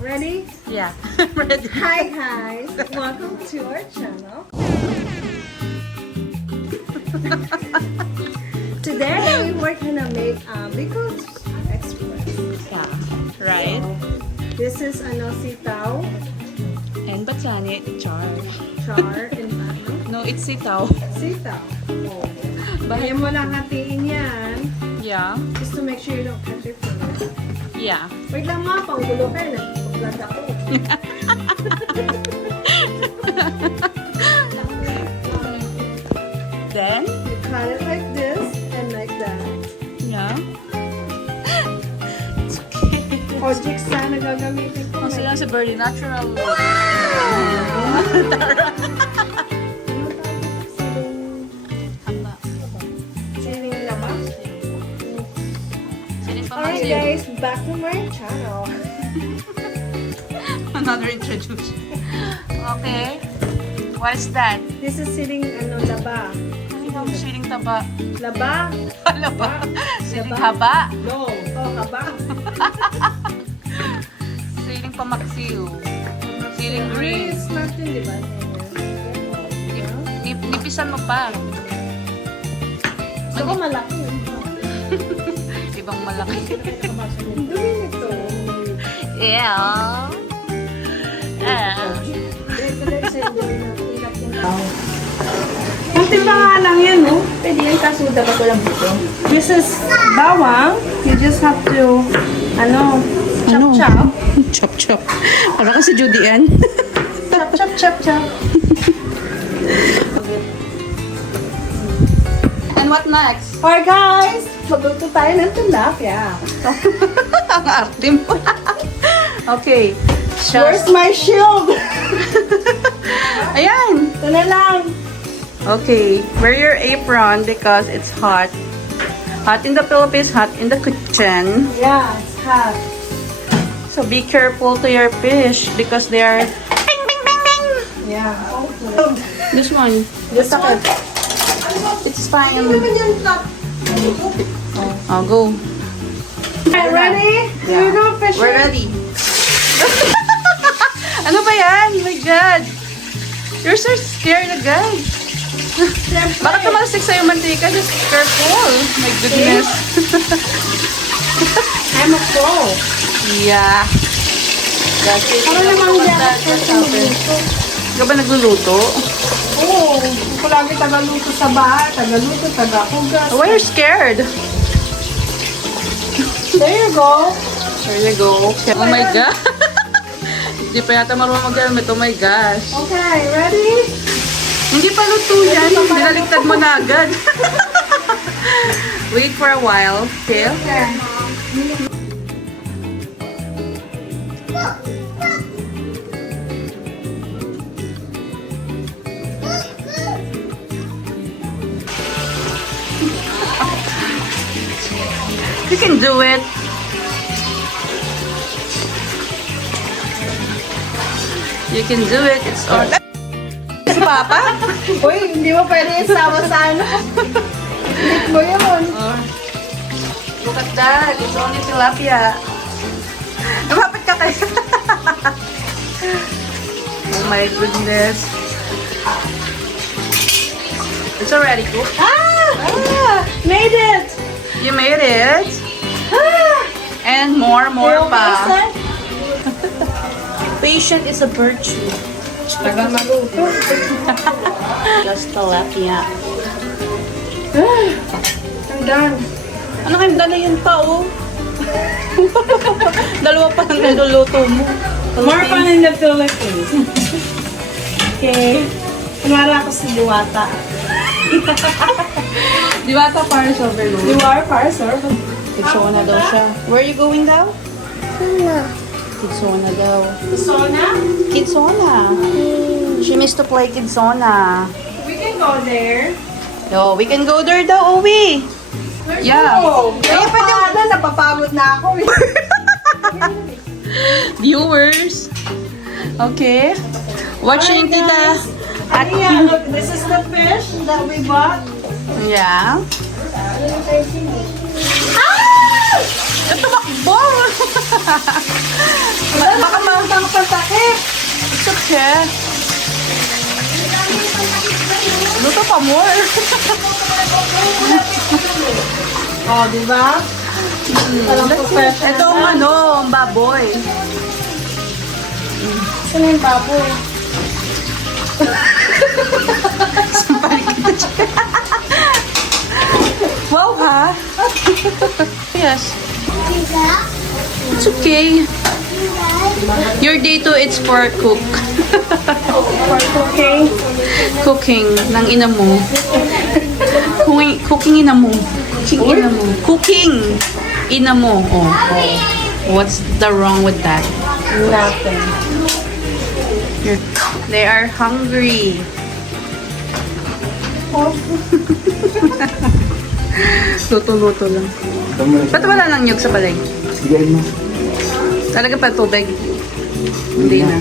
Ready? Yeah. Ready. Hi guys! Welcome to our channel. Today we're gonna make Bicol Express. Yeah. Right. This is sitaw, And Batsani, char. char, and No, it's sitaw. sitaw. Oh. Kaya mo lang hatiin yan. Yeah. Just to make sure you don't cut your finger. Yeah. Wait lang mga panggulo kayo. Nag-vlog ako. Then, You cut it like this and like that. yeah. It's okay. O, jigsaw na gagamitin ko. Kasi lang sa Birdie, natural. Ano tawag? Hamba. Siling labas? Siling Alright pamangsin. guys, back to my channel. Another introduction. Okay. What is that? This is siling laba. Ano siling taba? Laba? Laba. Siling Laba? haba. No. Oh, haba. Siling pamaksiw. Siling green. It's natin, di ba? Nipisan mo pa. Gusto ko malaki. Ibang malaki. Dumi nito. Yeah. Kunti pa nga lang yan, no? Pwede yan kasuda pa lang dito. This is bawang. You just have to, chop-chop. Chop-chop. Para kasi Judy yan. Chop-chop-chop-chop. And what next? Alright guys, magluto tayo ng tilapia. Ang arte mo. Okay. Where's my shield? Ayan. Ito na lang. Okay. Wear your apron because it's hot. Hot in the Philippines, hot in the kitchen. Yeah, it's hot. So be careful to your fish because they are... Bing, bing, bing, bing. Yeah. This one. This one. It's fine. Okay, I'll go. ready? Here we go, fish. We're ready. Ano ba yan? Oh my God. You're so scared agad. Bakit tumalsik sa'yo mantika? Just careful. My goodness. I'm a pro. Yeah. That's it. Ano namang That's ka ba nagluluto? Oo. Ako lagi tagaluto sa bahay. Tagaluto, tagahugas. Why are you scared? There you go. There you go. Oh my God. Hindi pa yata marunong mag-helmet. Oh my gosh. Okay, ready? Hindi pa luto yan. Binaliktad mo na agad. Wait for a while. Okay? Okay. You can do it. You can do it. It's all. Si Papa? Uy, hindi mo pwede isama sa Hit mo yun. Look at that. It's only tilapia. Lumapit ka kayo. Oh my goodness. It's already cooked. Made it! You made it. Ah! And more pa. Patient is a virtue. Tagal maluto. Just tilapia. I'm done. Ano kayo? Dala yun pa, oh. Dalawa pa lang niluluto mo. More fun in the Philippines. Okay. Kumara ako si Diwata. Diwata para sa overload. Diwata para sir. Kidsona daw siya. Where are you going daw? Kidsona daw. Sona? Kidsona. She missed to play Kidsona. We can go there. Yo, we can go there daw, Owi. Yeah. Kaya pwede napapagod na ako. Viewers. Okay. Watching Tita. Yeah, look, this is the fish that we bought. Yeah. Ah! Tumakbo! Baka okay. Luto pa more. Oh, di ba? Parang professional. Ito ang ano, ang baboy. Saan yung baboy? Wow, ha? Yes. It's okay. Your day to it's for cook. For cooking. Cooking ng ina mo. Cooking ina mo. Cooking ina mo. Cooking ina mo. Oh. What's the wrong with that? Nothing. They are hungry. Luto-luto lang. Ba't wala nang nyug sa balay? Bigay mo. Talaga pa tubig? Hindi na.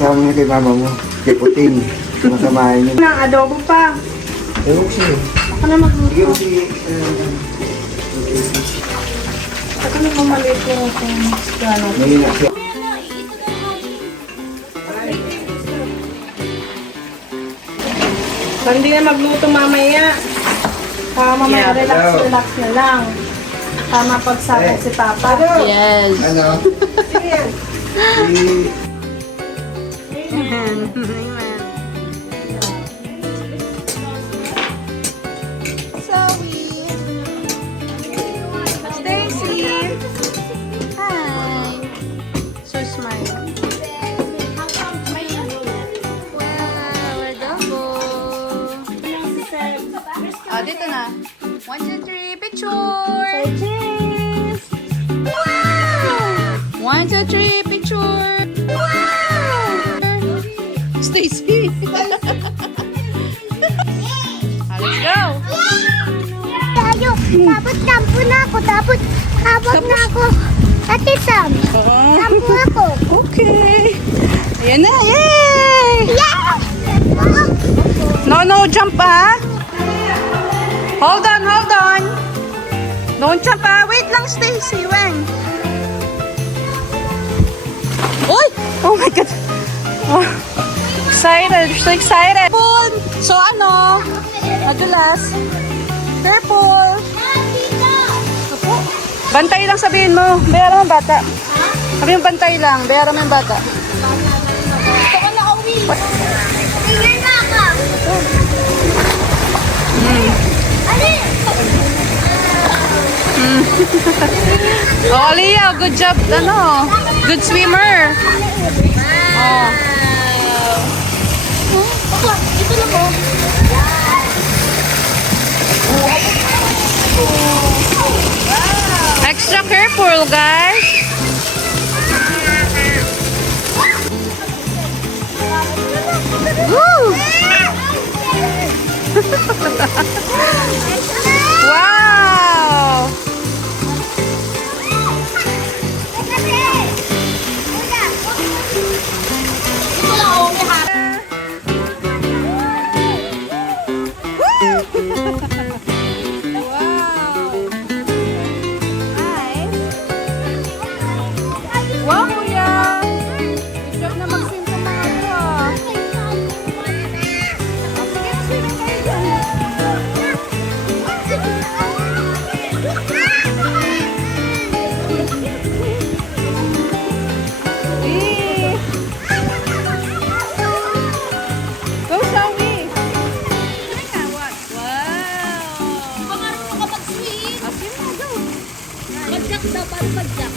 Sama niya kay mama mo. Kay Puting. Masamahin niya. Nang adobo pa. Ewan ko siya. Ako na magluto. Bigyan mo si... Ako na mamalit yung ano. Mahina siya. Hindi na magluto mamaya. Para mamaya Yeah. relax na lang. Tama pagsabog si Papa. Yes. Ano? Si... Amen. Amen. Zoe. Stacy. Hi. So smile. Wow, adobo. Ah, dito na. 1, 2, 3, picture. Cheese! Wow! 1, 2, 3, picture. Wow! Stacy. Let's go. Tayo, tapos tampo na ako, tapos habang na ako. Ate Sam, tampo ako. Okay. Ayan na. Yay! Yeah! No, jump ha. Hold on. Don't jump ha. Wait lang, Stacy. Weng. Uy! Oh my God. Oh. Excited. So excited. Careful. So ano? Madulas. Careful. Opo. Bantay lang sabihin mo. Bayaran mo yung bata. Sabihin mo bantay lang. Bayaran mo yung bata. Ako na uwi. Tingnan na ako. Ali! Oh, Leah, good job. Ano? Good swimmer. Oh. Ako, ito na po. Extra careful, guys. Woo! Wow! Wow, kuya! Good job na mag-swim sa mga ito, ah. Sige, swimming kayo dyan. Eh. Go, Sawi! Wow! Pangarap ko kapag swim. Ah, swim na, go! Padyak daw, paano padyak?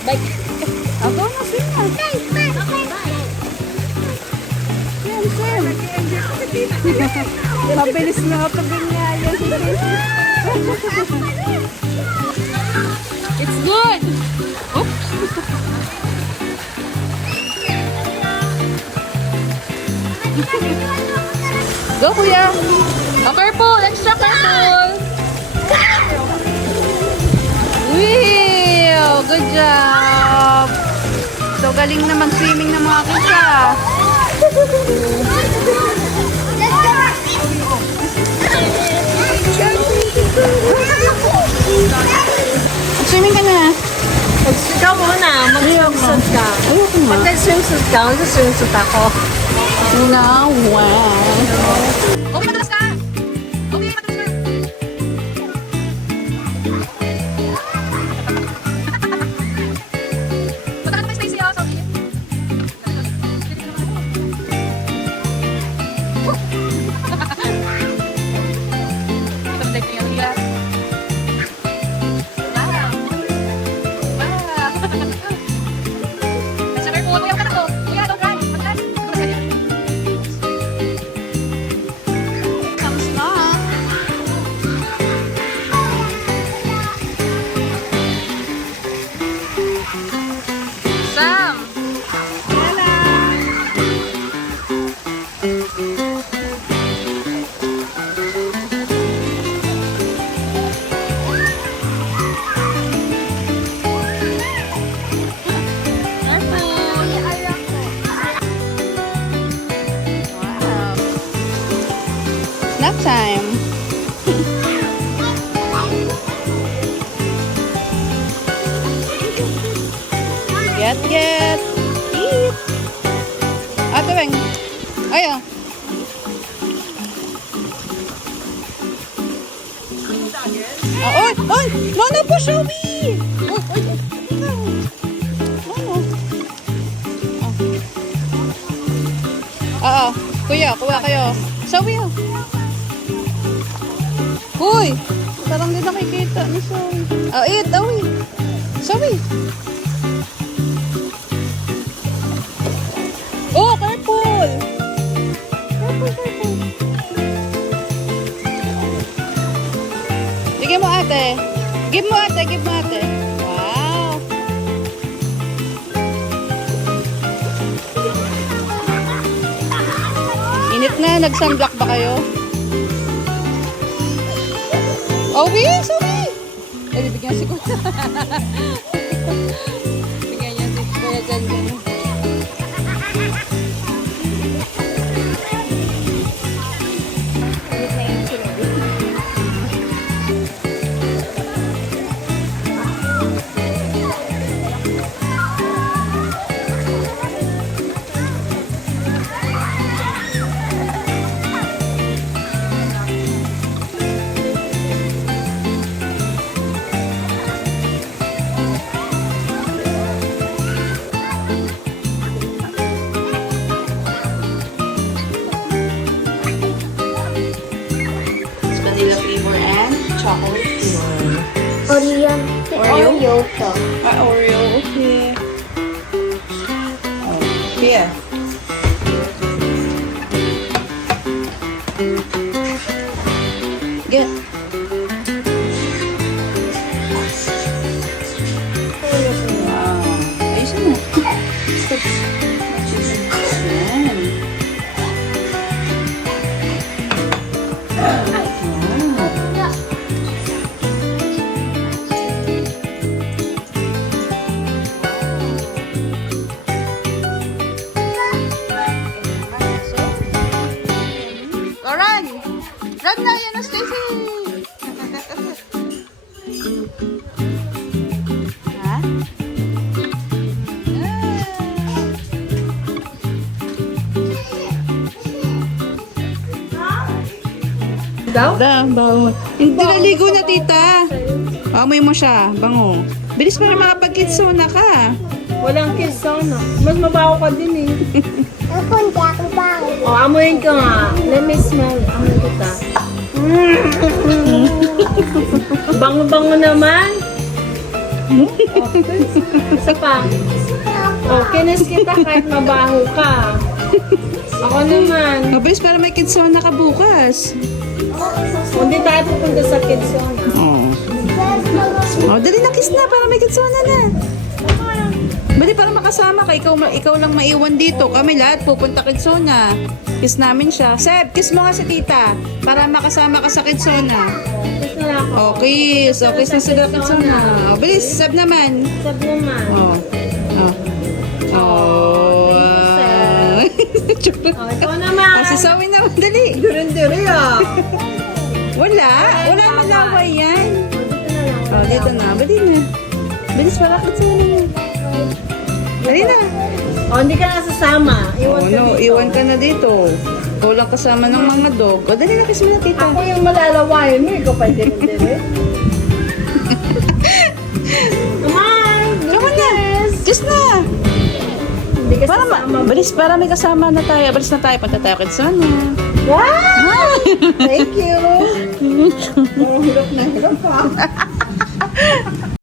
Bike. Ah, go na, swim na! Swim, swim! Mabilis na ako ganyan. It's good! Oops! Go, kuya! Oh, careful! Extra careful! Wow! Good job! So, galing na mag-swimming ng mga kusa. Swimming ka na. mag-swimsuit ka. Ayoko nga. Pag nag-swimsuit ka, mag-swimsuit ako. No, wow. Okay, madalas ka! Okay, madalas ka! Punta ka naman, Stacy, oh. Sorry. Pag-type niya, Ria. Wow. Wow. Nasa airport, kuya, ka na to. Kuya, don't run. Madalas. Madalas ka niya. Tapos na. Sam! Wow. Nap time. Get. Eat. Ate Weng. Ayo. Oy! No, po, Shelby! Oy! Oo. Kuya kayo. Shelby, oh. Uy! Parang di nakikita ni Shelby. Oh, eat, Shelby. Shelby. Oh, careful! Careful. Sige mo, ate. Give mo, ate. Wow! Init na. Nag-sunblock ba kayo? Owi! Eh, bibigyan si Kuya. Bigyan niya si Kuya dyan. Vanilla flavor and chocolate flavor. Oreo to. Oreo, okay. Here. Get. Wow. Ayusin mo. Run na, yan na, Stacy! Ha? Daw? Bango. Hindi naligo na, tita. Amoy mo siya, bango. Bilis para makapag-kitsuna ka. Walang kiss sana. Mas mabaho ka din eh. Ako hindi ako bago. O, amoyin ka nga. Let me smell. Amoy kita. Bango-bango naman. Isa pa. O, kinis kita kahit mabaho ka. Ako naman. Mabilis para may kitsuna ka bukas. Hindi tayo pupunta sa Kidsona. Dali na, kiss na para may kitsuna na. Bali para makasama ka, ikaw lang maiwan dito. Kami lahat pupunta Kidsona. Kiss namin siya. Seb, kiss mo nga si tita para makasama ka sa Kidsona. Kiss na lang ako. Okay, so kiss na sila Kidsona. Bilis, Seb naman. Sabi naman. Joke. O, ikaw naman. Si Zoe naman, dali. Duri-duri ah. Wala man laway yan. O, dito na lang. Dito na, bali na. Bilis para Kidsona na. Dali na. O, hindi ka nasasama. Iwan ka dito. Iwan ka na dito. Ikaw lang kasama ng mga dog. O, dali na kiss mo na, tita. Ako yung malalawayan mo. Ikaw pa din. Come on! Come on na. Kiss na. Hindi ka Para, sasama. balis, para may kasama na tayo. Balis na tayo. Punta tayo kay Sonia. Wow! Thank you! Oh, hirap na hirap pa.